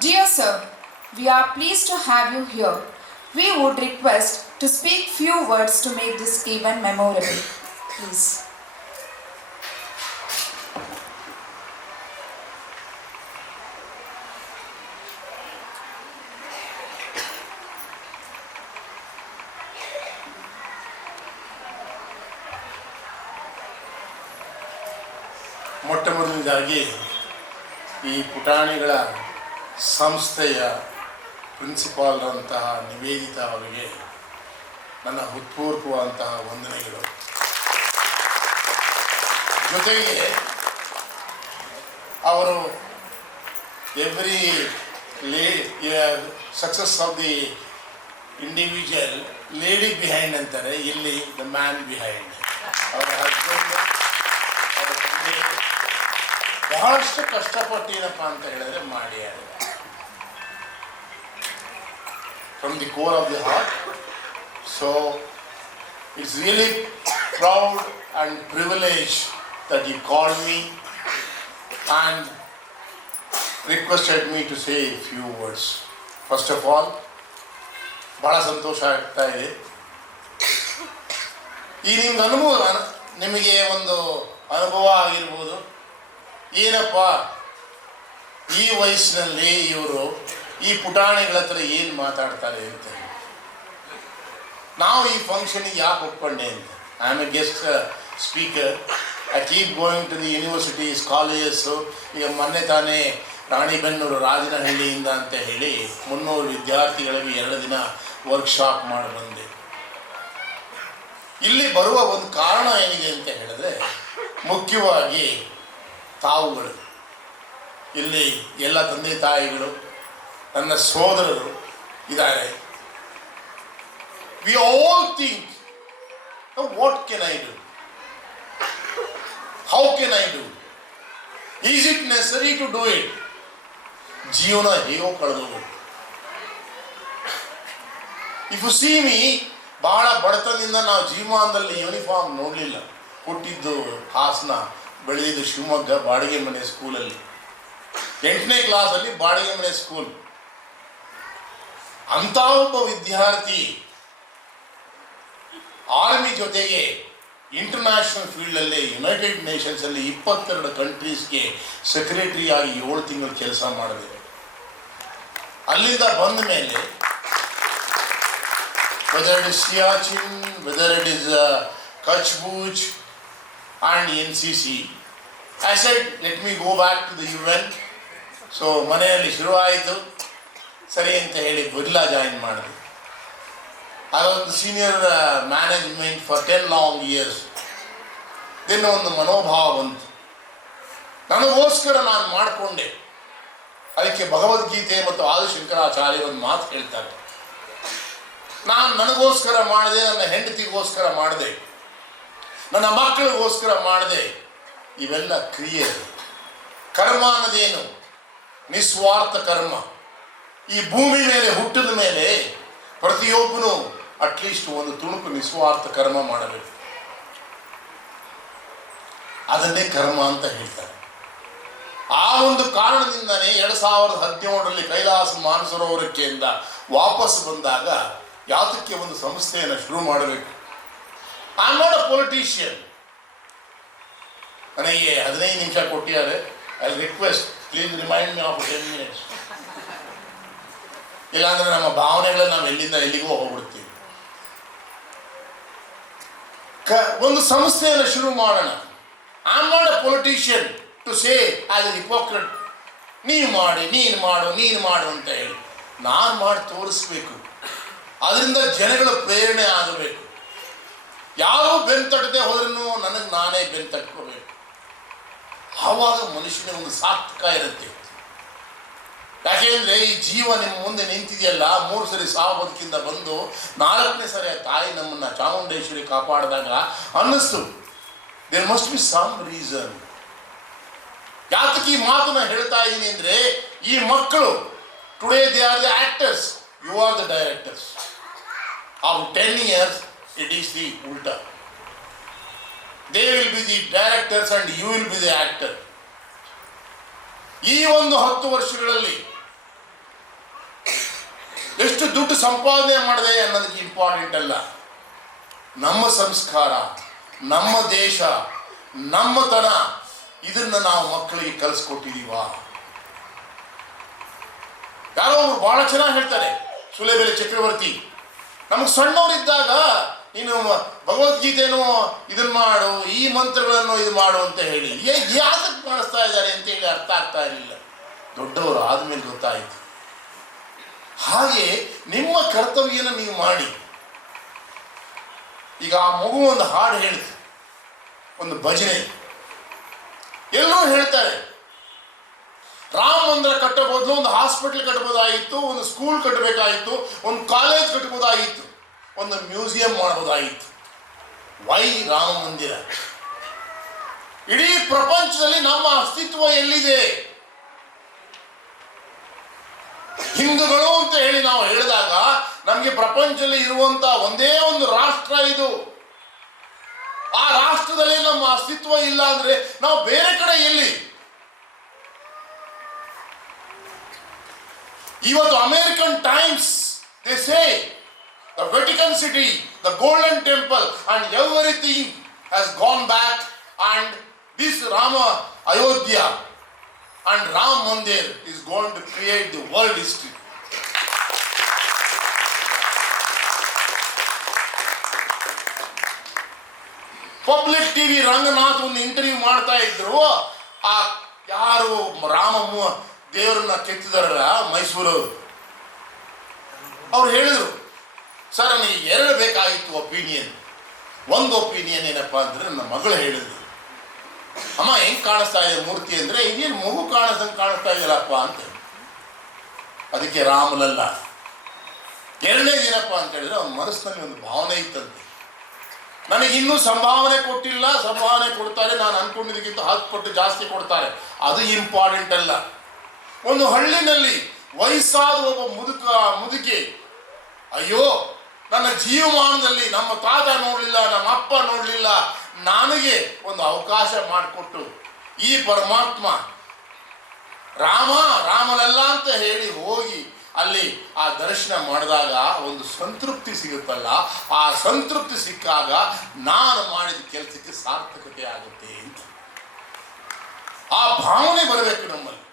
Dear sir, we are pleased to have you here. We would request to speak few words to make this event memorable. Please. ಮೊಟ್ಟ ಮೊದಲನೇದಾಗಿ ಈ ಪುಟಾಣಿಗಳ ಸಂಸ್ಥೆಯ ಪ್ರಿನ್ಸಿಪಾಲ್ರಂತಹ ನಿವೇದಿತಾ ಅವರಿಗೆ ನನ್ನ ಹೃತ್ಪೂರ್ವಕವಾದಂತಹ ವಂದನೆಗಳು. ಜೊತೆಗೆ ಅವರು every success of the individual lady behind ಅಂತಾರೆ, ಇಲ್ಲಿ ದ ಮ್ಯಾನ್ ಬಿಹೈಂಡ್. ಅವರ ಹಸ್ಬೆಂಡ್ ಅವರ ತಂದೆ ಬಹಳಷ್ಟು ಕಷ್ಟಪಟ್ಟೇನಪ್ಪ ಅಂತ ಹೇಳಿದ್ರೆ ಮಾಡ್ಯಾರ. From the core of the heart. So it's really proud and privilege that you called me and requested me to say few words. First of all ಭಾಳ ಸಂತೋಷ ಆಗ್ತಾ ಇದೆ. ಈ ನಿಮಗೆ ಒಂದು ಅನುಭವ ಆಗಿರ್ಬೋದು, ಏನಪ್ಪ ಈ ವಯಸ್ಸಿನಲ್ಲಿ ಇವರು ಈ ಪುಟಾಣಿಗಳ ಹತ್ರ ಏನು ಮಾತಾಡ್ತಾರೆ ಅಂತ. ನಾವು ಈ ಫಂಕ್ಷನಿಗೆ ಯಾಕೆ ಒಪ್ಕೊಂಡೆ ಅಂತ, I am a guest speaker. I keep going to the universities, colleges. ಈಗ ಮೊನ್ನೆ ತಾನೇ ರಾಣಿಬೆನ್ನೂರು ರಾಜನಹಳ್ಳಿಯಿಂದ ಅಂತ ಹೇಳಿ 300 ವಿದ್ಯಾರ್ಥಿಗಳಿಗೆ 2 ದಿನ ವರ್ಕ್ಶಾಪ್ ಮಾಡಿ ಬಂದೆ. ಇಲ್ಲಿ ಬರುವ ಒಂದು ಕಾರಣ ಏನಿದೆ ಅಂತ ಹೇಳಿದ್ರೆ, ಮುಖ್ಯವಾಗಿ ತಾವುಗಳು, ಇಲ್ಲಿ ಎಲ್ಲ ತಂದೆ ತಾಯಿಗಳು, ನನ್ನ ಸೋದರರು ಇದ್ದಾರೆ. We all think, what can I do, how can I do, is it necessary to do it. ಜೀವನ ಹೇಗೋ ಕಳೆದೋಗುತ್ತೆ. ಇಫ್ ಯು ಸಿ ಮೀ, ಬಹಳ ಬಡತನದಿಂದ ನಾವು ಜೀವಮಾನದಲ್ಲಿ ಯೂನಿಫಾರ್ಮ್ ನೋಡಲಿಲ್ಲ. ಹುಟ್ಟಿದ್ದು ಹಾಸನ, ಬೆಳೆದಿದ್ದು ಶಿವಮೊಗ್ಗ, ಬಾಡಿಗೆ ಮನೆ ಸ್ಕೂಲಲ್ಲಿ. 8ನೇ ಕ್ಲಾಸಲ್ಲಿ ಬಾಡಿಗೆ ಮನೆ ಸ್ಕೂಲ್. ಅಂಥ ಒಬ್ಬ ವಿದ್ಯಾರ್ಥಿ ಆರ್ಮಿ ಜೊತೆಗೆ ಇಂಟರ್ನ್ಯಾಷನಲ್ ಫೀಲ್ಡಲ್ಲಿ ಯುನೈಟೆಡ್ ನೇಷನ್ಸಲ್ಲಿ 22 ಕಂಟ್ರೀಸ್ಗೆ ಸೆಕ್ರೆಟರಿ ಆಗಿ 7 ತಿಂಗಳು ಕೆಲಸ ಮಾಡಿದೆ. ಅಲ್ಲಿಂದ ಬಂದ ಮೇಲೆ whether it is Siachen, whether it is Kutch Bhuj and NCC, I said let me go back to the UN. So ಮನೆಯಲ್ಲಿ ಶುರುವಾಯಿತು. ಸರಿ ಅಂತ ಹೇಳಿ ಬಿರ್ಲಾ ಜಾಯಿನ್ ಮಾಡಿದೆ. ಅದೊಂದು senior management for 10 long years. ಇದನ್ನು ಒಂದು ಮನೋಭಾವ ಬಂತು, ನನಗೋಸ್ಕರ ನಾನು ಮಾಡಿಕೊಂಡೆ. ಅದಕ್ಕೆ ಭಗವದ್ಗೀತೆ ಮತ್ತು ಆದಿಶಂಕರಾಚಾರ್ಯರು ಒಂದು ಮಾತು ಹೇಳ್ತಾರೆ, ನಾನು ನನಗೋಸ್ಕರ ಮಾಡಿದೆ, ನನ್ನ ಹೆಂಡತಿಗೋಸ್ಕರ ಮಾಡಿದೆ, ನನ್ನ ಮಕ್ಕಳಿಗೋಸ್ಕರ ಮಾಡಿದೆ. ಇವೆಲ್ಲ ಕ್ರಿಯೆ. ಕರ್ಮ ಅನ್ನೋದೇನು? ನಿಸ್ವಾರ್ಥ ಕರ್ಮ. ಈ ಭೂಮಿ ಮೇಲೆ ಹುಟ್ಟಿದ ಮೇಲೆ ಪ್ರತಿಯೊಬ್ಬನು ಅಟ್ಲೀಸ್ಟ್ ಒಂದು ತುಣುಕು ನಿಸ್ವಾರ್ಥ ಕರ್ಮ ಮಾಡಬೇಕು. ಅದನ್ನೇ ಕರ್ಮ ಅಂತ ಹೇಳ್ತಾರೆ. ಆ ಒಂದು ಕಾರಣದಿಂದನೇ 2017ರಲ್ಲಿ ಕೈಲಾಸ ಮಾನಸರೋವರಕ್ಕೆ ವಾಪಸ್ ಬಂದಾಗ ಯಾತಕ್ಕೆ ಒಂದು ಸಂಸ್ಥೆಯನ್ನು ಶುರು ಮಾಡಬೇಕು. I am not a politician. ನನಗೆ 15 ನಿಮಿಷ ಕೊಟ್ಟಿದ್ದಾರೆ. I request please remind me of 10 minutes. ಇಲ್ಲಾಂದರೆ ನಮ್ಮ ಭಾವನೆಗಳನ್ನು ನಾವು ಎಲ್ಲಿಂದ ಎಲ್ಲಿಗೂ ಹೋಗ್ಬಿಡ್ತೀವಿ. ಒಂದು ಸಂಸ್ಥೆಯನ್ನು ಶುರು ಮಾಡೋಣ. I am not a politician to say as a hypocrite, ನೀನು ಮಾಡಿ, ನೀನು ಮಾಡು, ನೀನು ಮಾಡು ಅಂತ ಹೇಳಿ. ನಾನು ಮಾಡಿ ತೋರಿಸ್ಬೇಕು. ಅದರಿಂದ ಜನಗಳ ಪ್ರೇರಣೆ ಆಗಬೇಕು. ಯಾರೂ ಬೆನ್ನು ತಟ್ಟದೆ ಹೋದ್ರೂ ನನಗೆ ನಾನೇ ಬೆನ್ನು ತಟ್ಕೋಬೇಕು. ಆವಾಗ ಮನುಷ್ಯನ ಒಂದು ಸಾರ್ಥಕ ಇರುತ್ತೆ. ಯಾಕೆಂದರೆ ಈ ಜೀವ ನಿಮ್ಮ ಮುಂದೆ ನಿಂತಿದೆಯಲ್ಲ, 3 ಸರಿ ಸಾವು ಬದುಕಿಂದ ಬಂದು 4ನೇ ಸರಿ ತಾಯಿ ನಮ್ಮನ್ನು ಚಾಮುಂಡೇಶ್ವರಿ ಕಾಪಾಡಿದಾಗ ಅನ್ನಿಸ್ತು, there must be some reason. ಯಾತಕ್ಕೆ ಈ ಮಾತನ್ನ ಹೇಳ್ತಾ ಇದ್ದೀನಿ ಅಂದರೆ, ಈ ಮಕ್ಕಳು today they are the actors, you are the directors. Of 10 years, it is the ulta. They will be the directors and you will be the actor. ಈ ಒಂದು 10 ವರ್ಷಗಳಲ್ಲಿ ಎಷ್ಟು ದುಡ್ಡು ಸಂಪಾದನೆ ಮಾಡಿದೆ ಅನ್ನೋದಕ್ಕೆ ಇಂಪಾರ್ಟೆಂಟ್ ಅಲ್ಲ. ನಮ್ಮ ಸಂಸ್ಕಾರ, ನಮ್ಮ ದೇಶ, ನಮ್ಮತನ, ಇದನ್ನ ನಾವು ಮಕ್ಕಳಿಗೆ ಕಲಿಸ್ಕೊಟ್ಟಿದೀವ? ಯಾರೋ ಒಬ್ರು ಬಹಳ ಚೆನ್ನಾಗಿ ಹೇಳ್ತಾರೆ, ಸುಲೇಬೆಲೆ ಚಕ್ರವರ್ತಿ, ನಮಗೆ ಸಣ್ಣವರಿದ್ದಾಗ ನೀನು ಭಗವದ್ಗೀತೆನೋ ಇದನ್ನ ಮಾಡು, ಈ ಮಂತ್ರಗಳನ್ನು ಇದು ಮಾಡು ಅಂತ ಹೇಳಿ ಯಾತಕ್ಕೆ ಮಾಡಿಸ್ತಾ ಇದ್ದಾರೆ ಅಂತ ಹೇಳಿ ಅರ್ಥ ಆಗ್ತಾ ಇರಲಿಲ್ಲ. ದೊಡ್ಡವರು ಆದ್ಮೇಲೆ ಗೊತ್ತಾಯಿತು. ಹಾಗೆ ನಿಮ್ಮ ಕರ್ತವ್ಯನ ನೀವು ಮಾಡಿ. ಈಗ ಆ ಮಗು ಒಂದು ಹಾಡು ಹೇಳಿತು, ಒಂದು ಭಜನೆ, ಎಲ್ಲರೂ ಹೇಳ್ತಾರೆ ರಾಮ ಮಂದಿರ ಕಟ್ಟೋ ಬದಲು ಒಂದು ಹಾಸ್ಪಿಟಲ್ ಕಟ್ಟಬಹುದಾಗಿತ್ತು, ಒಂದು ಸ್ಕೂಲ್ ಕಟ್ಟಬೇಕಾಗಿತ್ತು, ಒಂದು ಕಾಲೇಜ್ ಕಟ್ಟಬಹುದಾಗಿತ್ತು, ಒಂದು ಮ್ಯೂಸಿಯಂ ಮಾಡಬಹುದಾಗಿತ್ತು. ವೈ ರಾಮ ಮಂದಿರ? ಇಡೀ ಪ್ರಪಂಚದಲ್ಲಿ ನಮ್ಮ ಅಸ್ತಿತ್ವ ಎಲ್ಲಿದೆ? ಹಿಂದೂಗಳು ಅಂತ ಹೇಳಿ ನಾವು ಹೇಳಿದಾಗ ನಮಗೆ ಪ್ರಪಂಚದಲ್ಲಿ ಇರುವಂತ ಒಂದೇ ಒಂದು ರಾಷ್ಟ್ರ ಇದು. ಆ ರಾಷ್ಟ್ರದಲ್ಲಿ ನಮ್ಮ ಅಸ್ತಿತ್ವ ಇಲ್ಲ ಅಂದ್ರೆ ನಾವು ಬೇರೆ ಕಡೆ ಎಲ್ಲಿ? ಇವತ್ತು American times they say the Vatican city, the golden temple and everything has gone back, and this Rama Ayodhya and Ram Mandir is going to create the world history. Public TV Ranganath ಒಂದು interview ಮಾಡ್ತಾ ಇದ್ರು. ಆ ಯಾರು ರಾಮ ದೇವರನ್ನ ಕೆತ್ತಿದಾರಲ್ಲ ಮೈಸೂರವರು, ಅವ್ರು ಹೇಳಿದ್ರು, sir ನನಗೆ ಎರಡು ಬೇಕಾಗಿತ್ತು ಒಪಿನಿಯನ್. ಒಂದು ಒಪಿನಿಯನ್ ಏನಪ್ಪಾ ಅಂದ್ರೆ, ನನ್ನ ಮಗಳು ಹೇಳಿದ್ರು, ಅಮ್ಮ ಹೆಂಗ್ ಕಾಣಿಸ್ತಾ ಇದೆ ಮೂರ್ತಿ ಅಂದ್ರೆ, ಇದೇನು ಮಗು ಕಾಣಿಸ್ದಂಗೆ ಕಾಣಿಸ್ತಾ ಇದೆಯಲ್ಲಪ್ಪ ಅಂತ. ಅದಕ್ಕೆ ರಾಮಲಲ್ಲ. ಎರಡನೇದೇನಪ್ಪ ಅಂತ ಹೇಳಿದ್ರೆ, ಅವನ ಮನಸ್ಸಿನಲ್ಲಿ ಒಂದು ಭಾವನೆ ಇತ್ತಂತೆ, ನನಗಿನ್ನೂ ಸಂಭಾವನೆ ಕೊಟ್ಟಿಲ್ಲ, ಸಂಭಾವನೆ ಕೊಡ್ತಾರೆ, ನಾನು ಅನ್ಕೊಂಡಿದ್ದಕ್ಕಿಂತ 10 ಪಟ್ಟು ಜಾಸ್ತಿ ಕೊಡ್ತಾರೆ, ಅದು ಇಂಪಾರ್ಟೆಂಟ್ ಅಲ್ಲ. ಒಂದು ಹಳ್ಳಿನಲ್ಲಿ ವಯಸ್ಸಾದ ಒಬ್ಬ ಮುದುಕಿ, ಅಯ್ಯೋ ನನ್ನ ಜೀವಮಾನದಲ್ಲಿ ನಮ್ಮ ತಾತ ನೋಡಲಿಲ್ಲ, ನಮ್ಮ ಅಪ್ಪ ನೋಡಲಿಲ್ಲ, ನನಗೆ ಒಂದು ಅವಕಾಶ ಮಾಡಿಕೊಟ್ಟು ಈ ಪರಮಾತ್ಮ ರಾಮನಲ್ಲ ಅಂತ ಹೇಳಿ ಹೋಗಿ ಅಲ್ಲಿ ಆ ದರ್ಶನ ಮಾಡಿದಾಗ ಒಂದು ಸಂತೃಪ್ತಿ ಸಿಗುತ್ತಲ್ಲ, ಆ ಸಂತೃಪ್ತಿ ಸಿಕ್ಕಾಗ ನಾನು ಮಾಡಿದ ಕೆಲಸಕ್ಕೆ ಸಾರ್ಥಕತೆ ಆಗುತ್ತೆ ಅಂತ ಆ ಭಾವನೆ ಬರಬೇಕು ನಮ್ಮಲ್ಲಿ.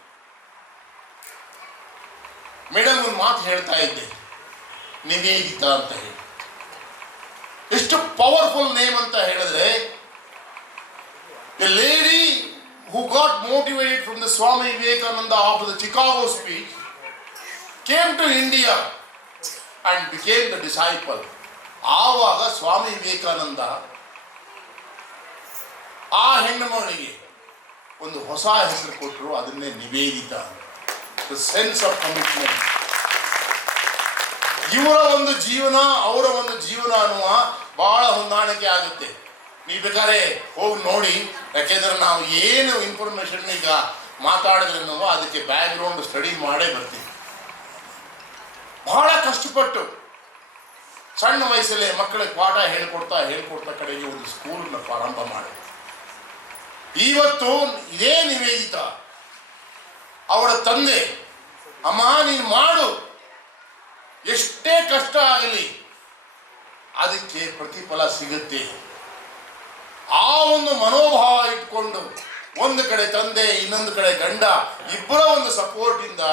ಮೇಡಮ್ ಒಂದು ಮಾತು ಹೇಳ್ತಾ ಇದ್ದೆ, ನಿವೇದಿತಾ ಅಂತ ಹೇಳಿ. ಎಷ್ಟು ಪವರ್ಫುಲ್ ನೇಮ್ ಅಂತ ಹೇಳಿದ್ರೆ, A lady who got motivated from the Swami Vivekananda after the Chicago speech came to India and became the disciple. ಆವಾಗ ಸ್ವಾಮಿ ವಿವೇಕಾನಂದ ಆ ಹೆಣ್ಣು ಮಗಳಿಗೆ ಒಂದು ಹೊಸ ಹೆಸರು ಕೊಟ್ಟರು, ಅದನ್ನೇ Nivedita. The sense of commitment. ಇವರ ಒಂದು ಜೀವನ ಅವರ ಒಂದು ಜೀವನ ಅನ್ನುವ ಬಹಳ ಹೊಂದಾಣಿಕೆ ಆಗುತ್ತೆ. ನೀವು ಬೇಕಾದ್ರೆ ಹೋಗಿ ನೋಡಿ, ಯಾಕೆಂದ್ರೆ ನಾವು ಏನು ಇನ್ಫಾರ್ಮೇಶನ್ ಈಗ ಮಾತಾಡಿದ್ರೂ ಅದಕ್ಕೆ ಬ್ಯಾಕ್ ಗ್ರೌಂಡ್ ಸ್ಟಡಿ ಮಾಡೇ ಬರ್ತೀವಿ. ಬಹಳ ಕಷ್ಟಪಟ್ಟು ಸಣ್ಣ ವಯಸ್ಸಲ್ಲೇ ಮಕ್ಕಳಿಗೆ ಪಾಠ ಹೇಳ್ಕೊಡ್ತಾ ಕಡೆಗೆ ಒಂದು ಸ್ಕೂಲನ್ನ ಪ್ರಾರಂಭ ಮಾಡಿ. ಇವತ್ತು ಇದೇ ನಿವೇದಿತಾ ಅವರ ತಂದೆ, ಅಮ್ಮ ನೀನು ಮಾಡು, ಎಷ್ಟೇ ಕಷ್ಟ ಆಗಲಿ ಅದಕ್ಕೆ ಪ್ರತಿಫಲ ಸಿಗುತ್ತೆ. ಆ ಒಂದು ಮನೋಭಾವ ಇಟ್ಕೊಂಡು ಒಂದು ಕಡೆ ತಂದೆ, ಇನ್ನೊಂದು ಕಡೆ ಗಂಡ, ಇಬ್ಬರ ಒಂದು ಸಪೋರ್ಟ್ ಇಂದ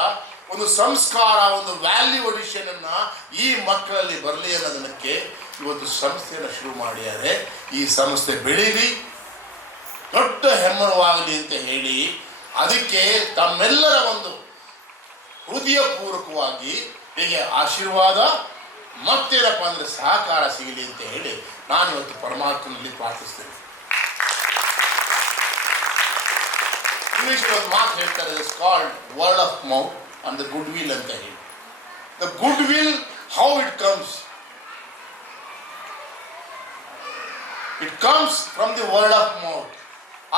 ಒಂದು ಸಂಸ್ಕಾರ, ಒಂದು ವ್ಯಾಲ್ಯೂ ಅಡಿಷನ್ ಅನ್ನ ಈ ಮಕ್ಕಳಲ್ಲಿ ಬರಲಿ ಅನ್ನೋದಕ್ಕೆ ಇವತ್ತು ಸಂಸ್ಥೆಯನ್ನು ಶುರು ಮಾಡಿದ್ದಾರೆ. ಈ ಸಂಸ್ಥೆ ಬೆಳೀಲಿ, ದೊಡ್ಡ ಹೆಮ್ಮರವಾಗಲಿ ಅಂತ ಹೇಳಿ ಅದಕ್ಕೆ ತಮ್ಮೆಲ್ಲರ ಒಂದು ಹೃದಯಪೂರ್ವಕವಾಗಿ ಹೀಗೆ ಆಶೀರ್ವಾದ ಮತ್ತೇನಪ್ಪ ಅಂದರೆ ಸಹಕಾರ ಸಿಗಲಿ ಅಂತ ಹೇಳಿ ನಾನು ಇವತ್ತು ಪರಮಾತ್ಮನಲ್ಲಿ ಪ್ರಾರ್ಥಿಸ್ತೇನೆ. ಇಂಗ್ಲಿಷ್ ಒಂದು ಮಾತು ಹೇಳ್ತಾರೆ, it's called word of mouth and the good will ಅಂತ ಹೇಳಿ. The good will how it comes from the word of mouth.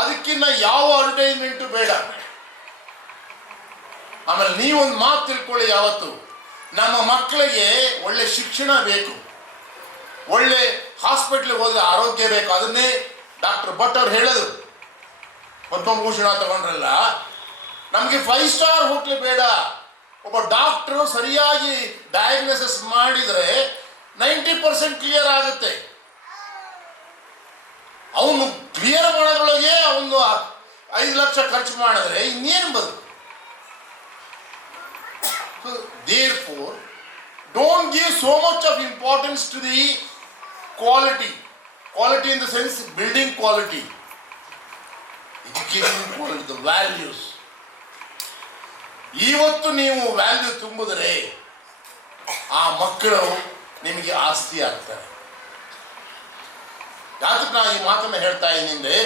ಅದಕ್ಕಿಂತ ಯಾವ ಅಡ್ವರ್ಟೈಸ್ಮೆಂಟು ಬೇಡ. ಆಮೇಲೆ ನೀವೊಂದು ಮಾತು ತಿಳ್ಕೊಳ್ಳಿ, ಯಾವತ್ತು ನಮ್ಮ ಮಕ್ಕಳಿಗೆ ಒಳ್ಳೆ ಶಿಕ್ಷಣ ಬೇಕು, ಒಳ್ಳೆ ಹಾಸ್ಪಿಟ್ಲಿಗೆ ಹೋದ್ರೆ ಆರೋಗ್ಯ ಬೇಕು. ಅದನ್ನೇ ಡಾಕ್ಟರ್ ಭಟ್ ಅವ್ರು ಹೇಳೋದು. ಪದ್ಮಭೂಷಣ ತಗೊಂಡ್ರಲ್ಲ, ನಮಗೆ 5 ಸ್ಟಾರ್ ಹೋಟ್ಲ್ ಬೇಡ, ಒಬ್ಬ ಡಾಕ್ಟರು ಸರಿಯಾಗಿ ಡಯಾಗ್ನೋಸಿಸ್ ಮಾಡಿದರೆ 90% ಕ್ಲಿಯರ್ ಆಗುತ್ತೆ. ಅವನು ಕ್ಲಿಯರ್ ಮಾಡೋದ್ರೊಳಗೆ ಅವನು 5 ಲಕ್ಷ ಖರ್ಚು ಮಾಡಿದ್ರೆ ಇನ್ನೇನು ಬದು. Therefore, don't give so much of importance to the quality. Quality in the sense building quality, education quality, the values. ಇವತ್ತು ನೀವು ವ್ಯಾಲ್ಯೂ ತುಂಬಿದ್ರೆ ಆ ಮಕ್ಕಳು ನಿಮಗೆ ಆಸ್ತಿ ಆಗ್ತಾರೆ. ಯಾತಕ್ಕೆ ನಾನು ಈ ಮಾತನ್ನು ಹೇಳ್ತಾ ಇದ್ದೀನಿ ಅಂದರೆ,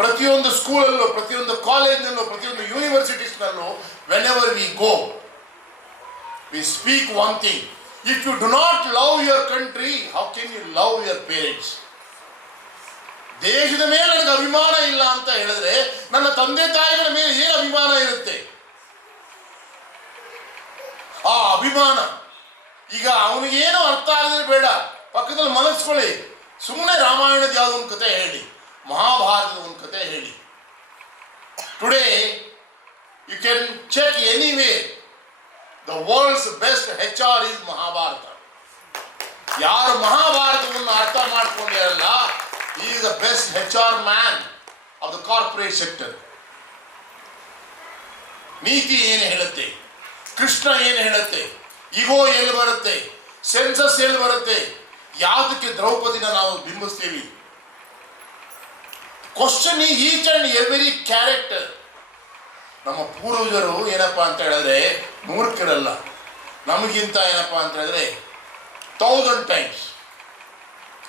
ಪ್ರತಿಯೊಂದು ಸ್ಕೂಲಲ್ಲೂ, ಪ್ರತಿಯೊಂದು ಕಾಲೇಜ್ನಲ್ಲೂ, ಪ್ರತಿಯೊಂದು ಯೂನಿವರ್ಸಿಟೀಸ್ನಲ್ಲೂ whenever we go we speak one thing: if you do not love your country, how can you love your parents? ದೇಶದ ಮೇಲೆ ನನಗೆ ಅಭಿಮಾನ ಇಲ್ಲ ಅಂತ ಹೇಳಿದ್ರೆ ನನ್ನ ತಂದೆ ತಾಯಿಗಳ ಮೇಲೆ ಏನು ಅಭಿಮಾನ ಇರುತ್ತೆ? ಆ ಅಭಿಮಾನ ಈಗ ಅವನಿಗೇನು ಅರ್ಥ ಆಗದೆ ಬೇಡ, ಪಕ್ಕದಲ್ಲಿ ಮನಸ್ಕೊಳ್ಳಿ. ಸುಮ್ಮನೆ ರಾಮಾಯಣದ ಯಾವುದೋ ಒಂದು ಕತೆ ಹೇಳಿ, ಮಹಾಭಾರತದ ಒಂದು ಕತೆ ಹೇಳಿ. Today you can check anyway, the world's best HR is Mahabharata. ಯಾರು ಮಹಾಭಾರತವನ್ನು ಅರ್ಥ ಮಾಡ್ಕೊಂಡಿರಲ್ಲ, he is the best HR man of the corporate sector. ನೀತಿ ಏನು ಹೇಳುತ್ತೆ, ಕೃಷ್ಣ ಏನು ಹೇಳುತ್ತೆ, ಈಗೋ ಎಲ್ಲಿ ಬರುತ್ತೆ, ಸೆನ್ಸಸ್ ಎಲ್ಲಿ ಬರುತ್ತೆ, ಯಾವುದಕ್ಕೆ ದ್ರೌಪದಿನ ನಾವು ಬಿಂಬಿಸ್ತೀವಿ? ಕ್ವಶನ್ ಈ ಈಚ್ ಅಂಡ್ ಎವ್ರಿ ಕ್ಯಾರೆಕ್ಟರ್. ನಮ್ಮ ಪೂರ್ವಜರು ಏನಪ್ಪ ಅಂತ ಹೇಳಿದ್ರೆ ಮೂರ್ಖರಲ್ಲ, ನಮಗಿಂತ ಏನಪ್ಪ ಅಂತ ಹೇಳಿದ್ರೆ 1000 ಟೈಮ್ಸ್.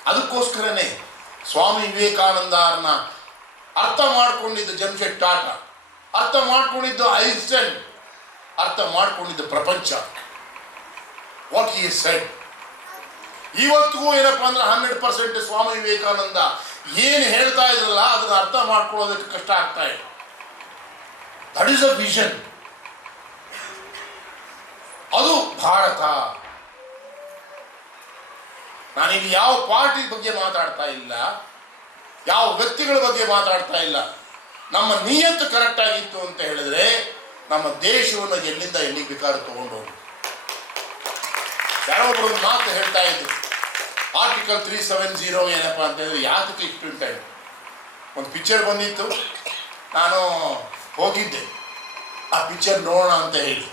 ಅದಕ್ಕೋಸ್ಕರನೇ ಸ್ವಾಮಿ ವಿವೇಕಾನಂದರನ್ನ ಅರ್ಥ ಮಾಡ್ಕೊಂಡಿದ್ದು ಜಮ್ಶೆಡ್ ಟಾಟಾ, ಅರ್ಥ ಮಾಡ್ಕೊಂಡಿದ್ದು ಐನ್ಸ್ಟೈನ್, ಅರ್ಥ ಮಾಡ್ಕೊಂಡಿದ್ದು ಪ್ರಪಂಚ. What he said. ಇವತ್ತಿಗೂ ಏನಪ್ಪ ಅಂದ್ರೆ 100% ಸ್ವಾಮಿ ವಿವೇಕಾನಂದ ಏನು ಹೇಳ್ತಾ ಇದ್ರಲ್ಲ ಅದನ್ನು ಅರ್ಥ ಮಾಡ್ಕೊಳ್ಳೋದಕ್ಕೆ ಕಷ್ಟ ಆಗ್ತಾ ಇದೆ. That is a vision. ಅದು ಭಾರತ. ನಾನಿಲ್ಲಿ ಯಾವ ಪಾರ್ಟಿ ಬಗ್ಗೆ ಮಾತಾಡ್ತಾ ಇಲ್ಲ, ಯಾವ ವ್ಯಕ್ತಿಗಳ ಬಗ್ಗೆ ಮಾತಾಡ್ತಾ ಇಲ್ಲ. ನಮ್ಮ ನಿಯತ್ತು ಕರೆಕ್ಟ್ ಆಗಿತ್ತು ಅಂತ ಹೇಳಿದ್ರೆ ನಮ್ಮ ದೇಶವನ್ನು ಎಲ್ಲಿಂದ ಎಲ್ಲಿಗೆ ಬೇಕಾದ್ರೂ ತಗೊಂಡು ಹೋಗಿ. ಯಾರೋ ಒಬ್ಬರು ಒಂದು ಮಾತು ಹೇಳ್ತಾ ಇದ್ರು, ಆರ್ಟಿಕಲ್ 370 ಏನಪ್ಪ ಅಂತ ಹೇಳಿದ್ರೆ ಯಾತಕ್ಕೆ ಇಷ್ಟು ಟೈಮ್. ಒಂದು ಪಿಕ್ಚರ್ ಬಂದಿತ್ತು, ನಾನು ಹೋಗಿದ್ದೆ ಆ ಪಿಕ್ಚರ್ ನೋಡೋಣ ಅಂತ ಹೇಳಿ.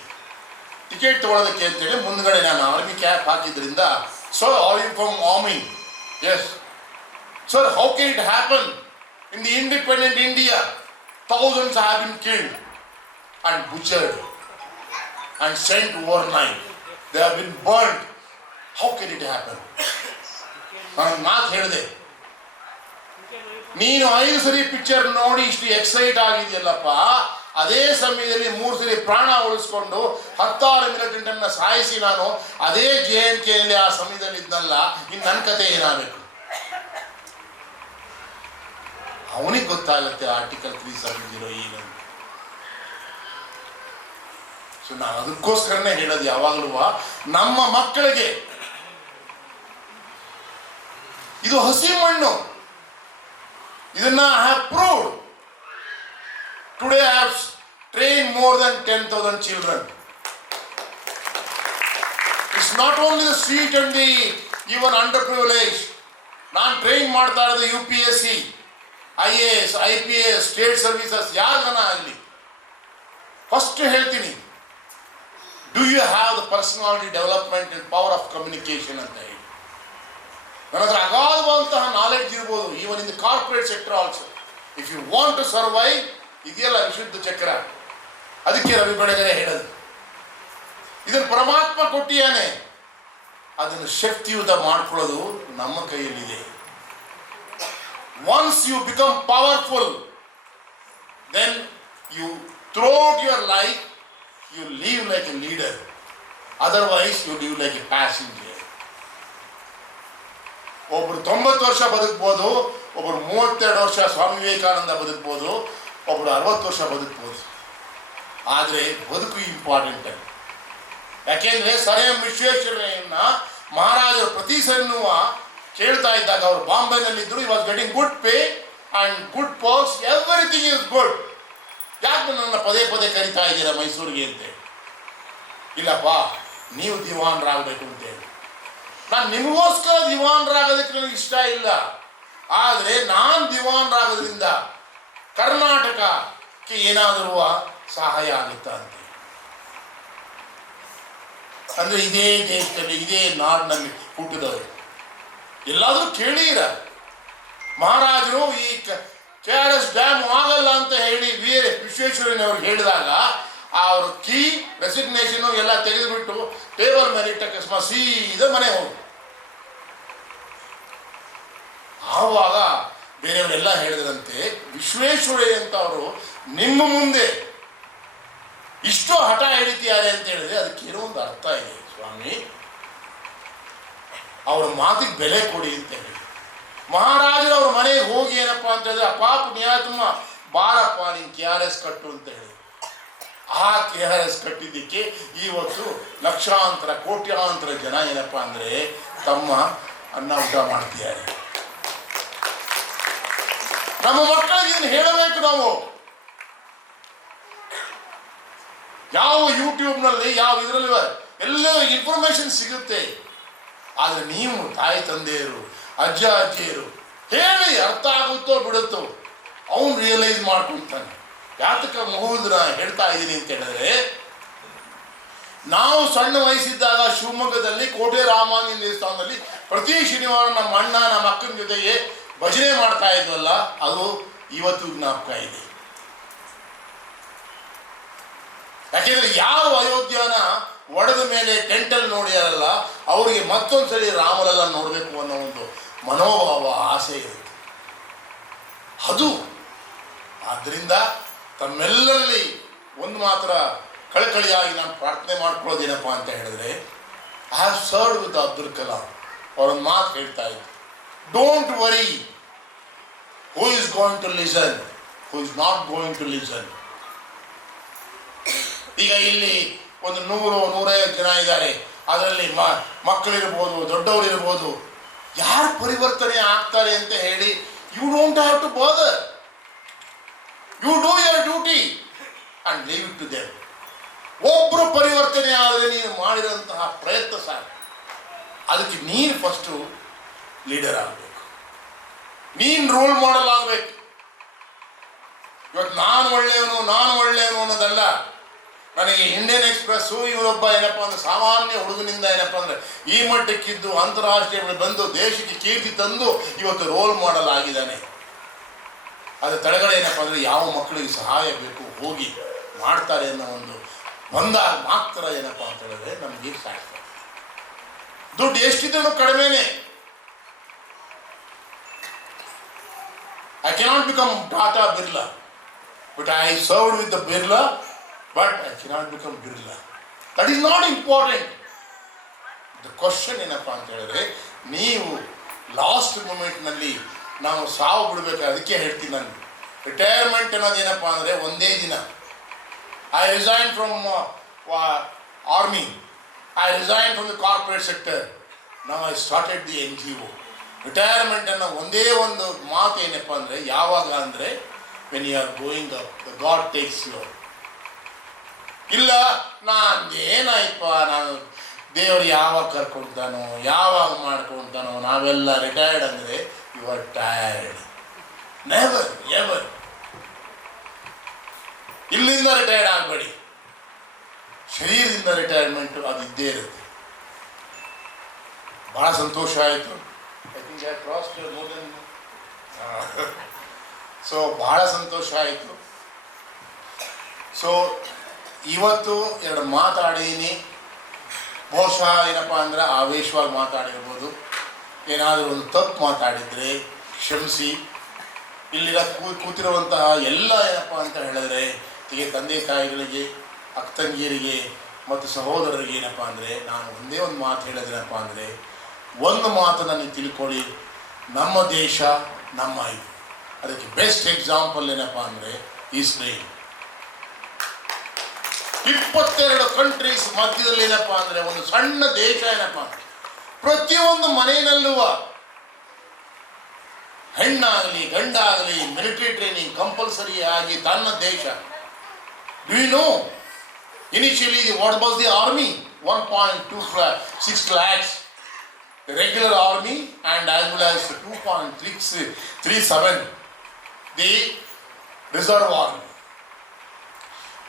ಟಿಕೆಟ್ ತೊಗೊಳೋದಕ್ಕೆ ಅಂತೇಳಿ ಮುಂದ್ಗಡೆ ನಾನು ಆರ್ಮಿ ಕ್ಯಾಪ್ ಹಾಕಿದ್ರಿಂದ, "Sir, are you from army?" "Yes." "Sir, how can it happen? In the independent India, thousands have been killed and butchered and sent overnight. They have been burnt. How can it happen?" ನಾನು ಮಾತು ಹೇಳಿದೆ, ನೀನು 5 ಸರಿ picture ನೋಡಿ ಇಷ್ಟು excite ಆಗಿದೆಯಲ್ಲಪ್ಪ, ಅದೇ ಸಮಯದಲ್ಲಿ 3 ಸರಿ ಪ್ರಾಣ ಉಳಿಸ್ಕೊಂಡು 16 ಮಿಲಿಟೆಂಟನ್ನು ಸಾಯಿಸಿ ನಾನು ಅದೇ JNKಯಲ್ಲಿ ಆ ಸಮಯದಲ್ಲಿ ಇದ್ನಲ್ಲ, ಇನ್ನು ನನ್ನ ಕತೆ ಏನಾಗಬೇಕು? ಅವನಿಗೆ ಗೊತ್ತಾಗುತ್ತೆ ಆರ್ಟಿಕಲ್ 370 ಏನು. ಸೊ ನಾನು ಅದಕ್ಕೋಸ್ಕರನೇ ಹೇಳೋದು ಯಾವಾಗಲೂ, ನಮ್ಮ ಮಕ್ಕಳಿಗೆ ಇದು ಹಸಿ ಮಣ್ಣು. ಇದನ್ನ I have proved. Today I have trained more than 10,000 children. It's not only the street and the even underprivileged. ನಾನು ಟ್ರೈನ್ ಮಾಡ್ತಾ ಇರೋದು UPSC, IAS, IPS, state services ಯಾರಿಗನ ಆಗಲಿ. ಫಸ್ಟ್ ಹೇಳ್ತೀನಿ, do you have the personality development and power of communication ಅಂತ ಹೇಳಿ. ನನ್ನ ಹತ್ರ ಅಗಾಧವಾದಂತಹ ನಾಲೆಡ್ಜ್ ಇರ್ಬೋದು, even in the corporate sector also. If you want to survive, ಇದೆಯಲ್ಲ ವಿಶುದ್ಧ ಚಕ್ರ, ಅದಕ್ಕೆ ರವಿ ಬೆಳಗೆರೆ ಹೇಳೋದು. ಇದನ್ನು ಪರಮಾತ್ಮ ಕೊಟ್ಟಿಯಾನೆ, ಅದನ್ನು ಶಕ್ತಿಯುತ ಮಾಡ್ಕೊಳ್ಳೋದು ನಮ್ಮ ಕೈಯಲ್ಲಿದೆ. Once you become powerful, then you throughout your life you live like a leader, otherwise you live like a passenger. ಒಬ್ರು 90 ವರ್ಷ ಬದುಕ್ಬೋದು, ಒಬ್ರು 32 ವರ್ಷ ಸ್ವಾಮಿ ವಿವೇಕಾನಂದ ಬದುಕ್ಬೋದು, ಒಬ್ರು 60 ವರ್ಷ ಬದುಕ್ಬೋದು. ಆದರೆ ಬದುಕು ಇಂಪಾರ್ಟೆಂಟ್. ಯಾಕೆಂದರೆ ಸರ್ ಎಂ ವಿಶ್ವೇಶ್ವರಯ್ಯನ ಮಹಾರಾಜರು ಪ್ರತಿ ಸರಿನೂ ಕೇಳ್ತಾ ಇದ್ದಾಗ, ಅವರು ಬಾಂಬೆನಲ್ಲಿದ್ದರು, ಈ was getting good pay and good post, everything is good. ಯಾಕೆ ನನ್ನ ಪದೇ ಪದೇ ಕರಿತಾ ಇದ್ದೀರಾ ಮೈಸೂರಿಗೆ ಅಂತೆ? ಇಲ್ಲಪ್ಪ ನೀವು ದಿವಾನರಾಗಬೇಕು ಅಂತೇಳಿ. ನಾನು ನಿಮಗೋಸ್ಕರ ದಿವಾನರಾಗೋದಕ್ಕೆ ನನಗೆ ಇಷ್ಟ ಇಲ್ಲ, ಆದರೆ ನಾನು ದಿವಾನರಾಗೋದ್ರಿಂದ ಕರ್ನಾಟಕಕ್ಕೆ ಏನಾದರೂ ಸಹಾಯ ಆಗುತ್ತಾ ಅಂತ. ಅಂದರೆ ಇದೇ ದೇಶದಲ್ಲಿ ಇದೇ ನಾಡಿನಲ್ಲಿ ಹುಟ್ಟಿದವರು ಎಲ್ಲಾದರೂ ಕೇಳಿರ ಮಹಾರಾಜರು ಈ KRS ಡ್ಯಾಮ್ ಆಗಲ್ಲ ಅಂತ ಹೇಳಿ ವಿಶ್ವೇಶ್ವರಯ್ಯನವ್ರು ಹೇಳಿದಾಗ ಅವರು ಕೀ ರೆಸಿಗ್ನೇಷನು ಎಲ್ಲ ತೆಗೆದುಬಿಟ್ಟು ಟೇಬಲ್ ಮೇಲೆ ಇಟ್ಟ ಅಕಸ್ಮಾತ್ ಸೀದಾ ಮನೆ ಹೋಗಿ. ಆವಾಗ ಬೇರೆಯವರೆಲ್ಲ ಹೇಳಿದ್ರಂತೆ ವಿಶ್ವೇಶ್ವರಯ್ಯ ಅಂತ ಅವರು ನಿಮ್ಮ ಮುಂದೆ ಇಷ್ಟು ಹಠ ಹಿಡಿತಿದ್ದಾರೆ ಅಂತ ಹೇಳಿದ್ರೆ ಅದಕ್ಕೇನೋ ಒಂದು ಅರ್ಥ ಇದೆ ಸ್ವಾಮಿ, ಅವರ ಮಾತಿಗೆ ಬೆಲೆ ಕೊಡಿ ಅಂತ ಹೇಳಿ. ಮಹಾರಾಜರು ಅವ್ರ ಮನೆಗೆ ಹೋಗಿ ಏನಪ್ಪ ಅಂತ ಹೇಳಿದ್ರೆ ಅಪ್ಪ ಪುಣ್ಯಾತ್ಮ ಬಾರಪ್ಪ ನೀನು KRS ಕಟ್ಟು ಅಂತ ಹೇಳಿ. ಆ KRS ಕಟ್ಟಿದ್ದಕ್ಕೆ ಇವತ್ತು ಲಕ್ಷಾಂತರ ಕೋಟ್ಯಾಂತರ ಜನ ಏನಪ್ಪ ಅಂದರೆ ತಮ್ಮ ಅನ್ನ ಊಟ ಮಾಡ್ತಿದ್ದಾರೆ. ನಮ್ಮ ಮಕ್ಕಳಿಗೆ ಇದನ್ನು ಹೇಳಬೇಕು ನಾವು. ಯಾವ ಯೂಟ್ಯೂಬ್ನಲ್ಲಿ ಯಾವ ಇದರಲ್ಲಿ ಎಲ್ಲ ಇನ್ಫಾರ್ಮೇಶನ್ ಸಿಗುತ್ತೆ. ಆದರೆ ನೀವು ತಾಯಿ ತಂದೆಯರು ಅಜ್ಜ ಅಜ್ಜಿಯರು ಹೇಳಿ ಅರ್ಥ ಆಗುತ್ತೋ ಬಿಡುತ್ತೋ ಅವನು ರಿಯಲೈಸ್ ಮಾಡ್ಕೊಳ್ತಾನೆ. ಯಾತಕ ಮಗುದನ್ನ ಹೇಳ್ತಾ ಇದ್ದೀನಿ ಅಂತ ಹೇಳಿದ್ರೆ, ನಾವು ಸಣ್ಣ ವಯಸ್ಸಿದ್ದಾಗ ಶಿವಮೊಗ್ಗದಲ್ಲಿ ಕೋಟೆ ರಾಮಾಂಜನ ದೇವಸ್ಥಾನದಲ್ಲಿ ಪ್ರತಿ ಶನಿವಾರ ನಮ್ಮ ಅಣ್ಣ ನಮ್ಮ ಅಕ್ಕನ ಜೊತೆಗೆ ಭಜನೆ ಮಾಡ್ತಾ ಇದ್ವಲ್ಲ, ಅದು ಇವತ್ತು ಜ್ಞಾಪಕ ಇದೆ. ಯಾಕೆಂದ್ರೆ ಯಾರು ಅಯೋಧ್ಯನ ಒಡೆದ ಮೇಲೆ ಟೆಂಟಲ್ಲಿ ನೋಡಿಯಾರಲ್ಲ ಅವರಿಗೆ ಮತ್ತೊಂದ್ಸರಿ ರಾಮಲಲ್ಲ ನೋಡಬೇಕು ಅನ್ನೋ ಒಂದು ಮನೋಭಾವ ಆಸೆ ಇರುತ್ತೆ. ಅದು ಆದ್ದರಿಂದ ತಮ್ಮೆಲ್ಲರಲ್ಲಿ ಒಂದು ಮಾತ್ರ ಕಳಕಳಿಯಾಗಿ ನಾನು ಪ್ರಾರ್ಥನೆ ಮಾಡ್ಕೊಳ್ಳೋದೇನಪ್ಪ ಅಂತ ಹೇಳಿದ್ರೆ, I have served with Abdul Kalam. ಅವರೊಂದು ಮಾತು ಹೇಳ್ತಾ ಇದ್ರು, don't worry who is going to listen, who is not going to listen. ಈಗ ಇಲ್ಲಿ ಒಂದು 100-150 ಜನ ಇದ್ದಾರೆ, ಅದರಲ್ಲಿ ಮಕ್ಕಳಿರ್ಬೋದು ದೊಡ್ಡವರಿರ್ಬೋದು, ಯಾರು ಪರಿವರ್ತನೆ ಆಗ್ತಾರೆ ಅಂತ ಹೇಳಿ you don't have to bother. You do your duty and leave it to them. ಒಬ್ಬರು ಪರಿವರ್ತನೆ ಆದರೆ ನೀನು ಮಾಡಿರೋಂತಹ ಪ್ರಯತ್ನ ಸಾಕು. ಅದಕ್ಕೆ ನೀನು ಫಸ್ಟು ಲೀಡರ್ ಆಗಬೇಕು, ನೀನು ರೋಲ್ ಮಾಡೆಲ್ ಆಗಬೇಕು. ಇವತ್ತು ನಾನು ಒಳ್ಳೆಯವನು ಅನ್ನೋದಲ್ಲ. ನನಗೆ ಇಂಡಿಯನ್ ಎಕ್ಸ್ಪ್ರೆಸ್ಸು ಇವರೊಬ್ಬ ಏನಪ್ಪ ಅಂದರೆ ಸಾಮಾನ್ಯ ಹುಡುಗನಿಂದ ಏನಪ್ಪ ಅಂದರೆ ಈ ಮಟ್ಟಕ್ಕಿದ್ದು ಅಂತಾರಾಷ್ಟ್ರೀಯ ಬಂದು ದೇಶಕ್ಕೆ ಕೀರ್ತಿ ತಂದು ಇವತ್ತು ರೋಲ್ ಮಾಡೆಲ್ ಆಗಿದ್ದಾನೆ. ಅದರ ತಡೆಗಡೆ ಏನಪ್ಪ ಅಂದರೆ ಯಾವ ಮಕ್ಕಳಿಗೆ ಸಹಾಯ ಬೇಕು ಹೋಗಿ ಮಾಡ್ತಾರೆ ಅನ್ನೋ ಒಂದು ಬಂದಾಗ ಮಾತ್ರ ಏನಪ್ಪ ಅಂತ ಹೇಳಿದ್ರೆ ನಮಗೆ ಸಾಧ್ಯ. ದುಡ್ಡು ಎಷ್ಟಿದ್ರೂ ಕಡಿಮೆನೆ. I cannot become Tata Birla, but I served with the Birla, but I cannot become Birla. That is not important. The question ಏನಪ್ಪ ಅಂತ ಹೇಳಿದ್ರೆ, ನೀವು ಲಾಸ್ಟ್ ಮೂಮೆಂಟ್ನಲ್ಲಿ ನಾವು ಸಾವು ಬಿಡಬೇಕು. ಅದಕ್ಕೆ ಹೇಳ್ತೀನಿ ನಾನು, ರಿಟೈರ್ಮೆಂಟ್ ಅನ್ನೋದೇನಪ್ಪ ಅಂದರೆ ಒಂದೇ ದಿನ. I resign from army, I resign from the corporate sector, ನಾವು I started the NGO. Retirement ಅನ್ನೋ ಒಂದೇ ಒಂದು ಮಾತು ಏನಪ್ಪ ಅಂದರೆ, ಯಾವಾಗ ಅಂದರೆ when you are going up the god takes you. ಇಲ್ಲ ನಾನೇನಾಯ್ತಪ್ಪ, ನಾನು ದೇವರು ಯಾವಾಗ ಕರ್ಕೊಳ್ತಾನೋ ಯಾವಾಗ ಮಾಡ್ಕೊಳ್ತಾನೋ, ನಾವೆಲ್ಲ ರಿಟೈರ್ಡ್ ಅಂದರೆ you are tired. Never ever ಇಲ್ಲಿಂದ ರಿಟೈರ್ಡ್ ಆಗಬೇಡಿ, ಶರೀರದಿಂದ ರಿಟೈರ್ಮೆಂಟು ಅದು ಇದ್ದೇ ಇರುತ್ತೆ. ಭಾಳ ಸಂತೋಷ ಆಯಿತು. ಸೊ ಭಾಳ ಸಂತೋಷ ಆಯಿತು. ಸೊ ಇವತ್ತು ಎರಡು ಮಾತಾಡೀನಿ. ಬಹುಶಃ ಏನಪ್ಪ ಅಂದರೆ ಆವೇಶವಾಗಿ ಮಾತಾಡಿರ್ಬೋದು, ಏನಾದರೂ ಒಂದು ತಪ್ಪು ಮಾತಾಡಿದರೆ ಕ್ಷಮಿಸಿ. ಇಲ್ಲಿಗ ಕೂತಿರುವಂತಹ ಎಲ್ಲ ಏನಪ್ಪ ಅಂತ ಹೇಳಿದ್ರೆ, ಈಗ ತಂದೆ ತಾಯಿಗಳಿಗೆ, ಅಕ್ಕ ತಂಗಿಯರಿಗೆ ಮತ್ತು ಸಹೋದರರಿಗೆ ಏನಪ್ಪ ಅಂದರೆ ನಾನು ಒಂದೇ ಒಂದು ಮಾತು ಹೇಳಿದ್ರಪ್ಪ ಅಂದರೆ, ಒಂದು ಮಾತನ್ನು ನೀವು ತಿಳ್ಕೊಳ್ಳಿ, ನಮ್ಮ ದೇಶ ನಮ್ಮ ಇದು. ಅದಕ್ಕೆ ಬೆಸ್ಟ್ ಎಕ್ಸಾಂಪಲ್ ಏನಪ್ಪ ಅಂದರೆ ಇಸ್ರೇಲ್. 22 ಕಂಟ್ರೀಸ್ ಮಧ್ಯದಲ್ಲಿ ಏನಪ್ಪ ಅಂದರೆ ಒಂದು ಸಣ್ಣ ದೇಶ ಏನಪ್ಪ ಅಂದರೆ, ಪ್ರತಿಯೊಂದು ಮನೆಯಲ್ಲೂ ಹೆಣ್ಣಾಗಲಿ ಗಂಡಾಗಲಿ ಮಿಲಿಟರಿ ಟ್ರೈನಿಂಗ್ ಕಂಪಲ್ಸರಿ ಆಗಿ ತನ್ನ ದೇಶ. Do you know Initially, what was the army? 1.26 lakhs. The regular army and as well as 2.37 the reserve army.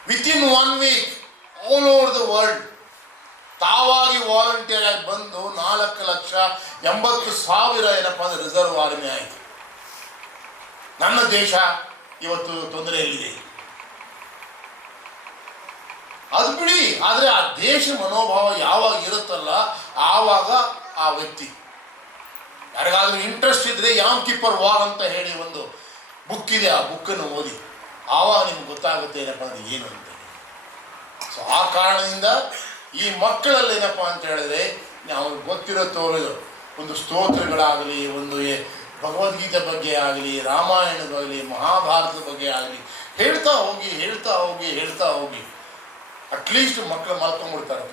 Within 1 week, all over the world, ತಾವಾಗಿ ವಾಲಂಟಿಯರ್ ಆಗಿ ಬಂದು 4,80,000 ಏನಪ್ಪ ಅಂದರೆ ರಿಸರ್ವ್ ಆರ್ಮಿ ಆಯಿತು. ನನ್ನ ದೇಶ ಇವತ್ತು ತೊಂದರೆಯಲ್ಲಿದೆ. ಅದು ಬಿಡಿ, ಆದರೆ ಆ ದೇಶ ಮನೋಭಾವ ಯಾವಾಗ ಇರುತ್ತಲ್ಲ ಆವಾಗ ಆ ವ್ಯಕ್ತಿ ಯಾರಿಗಾದ್ರೂ ಇಂಟ್ರೆಸ್ಟ್ ಇದ್ದರೆ ಯಾಮ್ ಕೀಪರ್ ವಾರ್ ಅಂತ ಹೇಳಿ ಒಂದು ಬುಕ್ ಇದೆ, ಆ ಬುಕ್ಕನ್ನು ಓದಿ, ಆವಾಗ ನಿಮ್ಗೆ ಗೊತ್ತಾಗುತ್ತೆ ಏನಪ್ಪ ಅಂದರೆ ಏನು ಅಂತ. ಸೊ ಆ ಕಾರಣದಿಂದ ಈ ಮಕ್ಕಳಲ್ಲಿ ಏನಪ್ಪ ಅಂತ ಹೇಳಿದ್ರೆ ಅವ್ರಿಗೆ ಗೊತ್ತಿರೋ ತೋರೋದು ಒಂದು ಸ್ತೋತ್ರಗಳಾಗಲಿ, ಒಂದು ಭಗವದ್ಗೀತೆ ಬಗ್ಗೆ ಆಗಲಿ, ರಾಮಾಯಣದಾಗಲಿ, ಮಹಾಭಾರತದ ಬಗ್ಗೆ ಆಗಲಿ ಹೇಳ್ತಾ ಹೋಗಿ ಅಟ್ಲೀಸ್ಟ್ ಮಕ್ಕಳು ಮಲ್ಕೊಂಡ್ಬಿಡ್ತಾರೆ.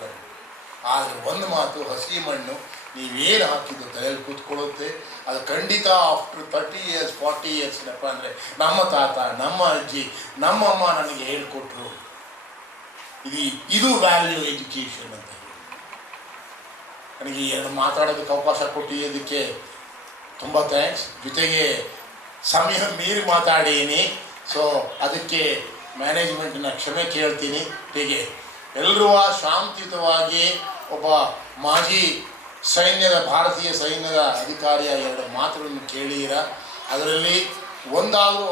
ಆದರೆ ಒಂದು ಮಾತು, ಹಸಿ ಮಣ್ಣು ನೀವೇನು ಹಾಕಿದ್ದು ತಲೆಯಲ್ಲಿ ಕೂತ್ಕೊಳ್ಳುತ್ತೆ. ಅದು ಖಂಡಿತ ಆಫ್ಟರ್ 30 years 40 years ಏನಪ್ಪ ಅಂದರೆ ನಮ್ಮ ತಾತ, ನಮ್ಮ ಅಜ್ಜಿ, ನಮ್ಮಮ್ಮ ನನಗೆ ಹೇಳಿಕೊಟ್ರು. ಇದು ವ್ಯಾಲ್ಯೂ ಎಜುಕೇಷನ್ ಅಂತ. ನನಗೆ ಏನು ಮಾತಾಡೋದಕ್ಕೆ ಅವಕಾಶ ಕೊಟ್ಟಿದ್ದಕ್ಕೆ ತುಂಬ ಥ್ಯಾಂಕ್ಸ್. ಜೊತೆಗೆ ಸಮಯ ಮೀರಿ ಮಾತಾಡೀನಿ, ಸೊ ಅದಕ್ಕೆ ಮ್ಯಾನೇಜ್ಮೆಂಟಿನ ಕ್ಷಮೆ ಕೇಳ್ತೀನಿ. ಹೀಗೆ ಎಲ್ಲರೂ ಶಾಂತಿಯುತವಾಗಿ ಒಬ್ಬ ಮಾಜಿ ಭಾರತೀಯ ಸೈನ್ಯದ ಅಧಿಕಾರಿಯ 2 ಮಾತುಗಳನ್ನು ಕೇಳಿರ, ಅದರಲ್ಲಿ ಒಂದಾದರೂ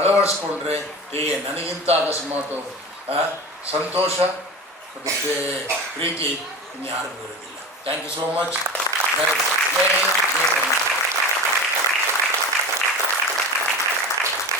ಅಳವಡಿಸ್ಕೊಂಡ್ರೆ ಹೀಗೆ ನನಗಿಂತ ಅಕಸ್ಮಾತ್ ಸಂತೋಷ ಮತ್ತು ಪ್ರೀತಿ ಇನ್ಯಾರಿಗೂ ಇರೋದಿಲ್ಲ. Thank you so much.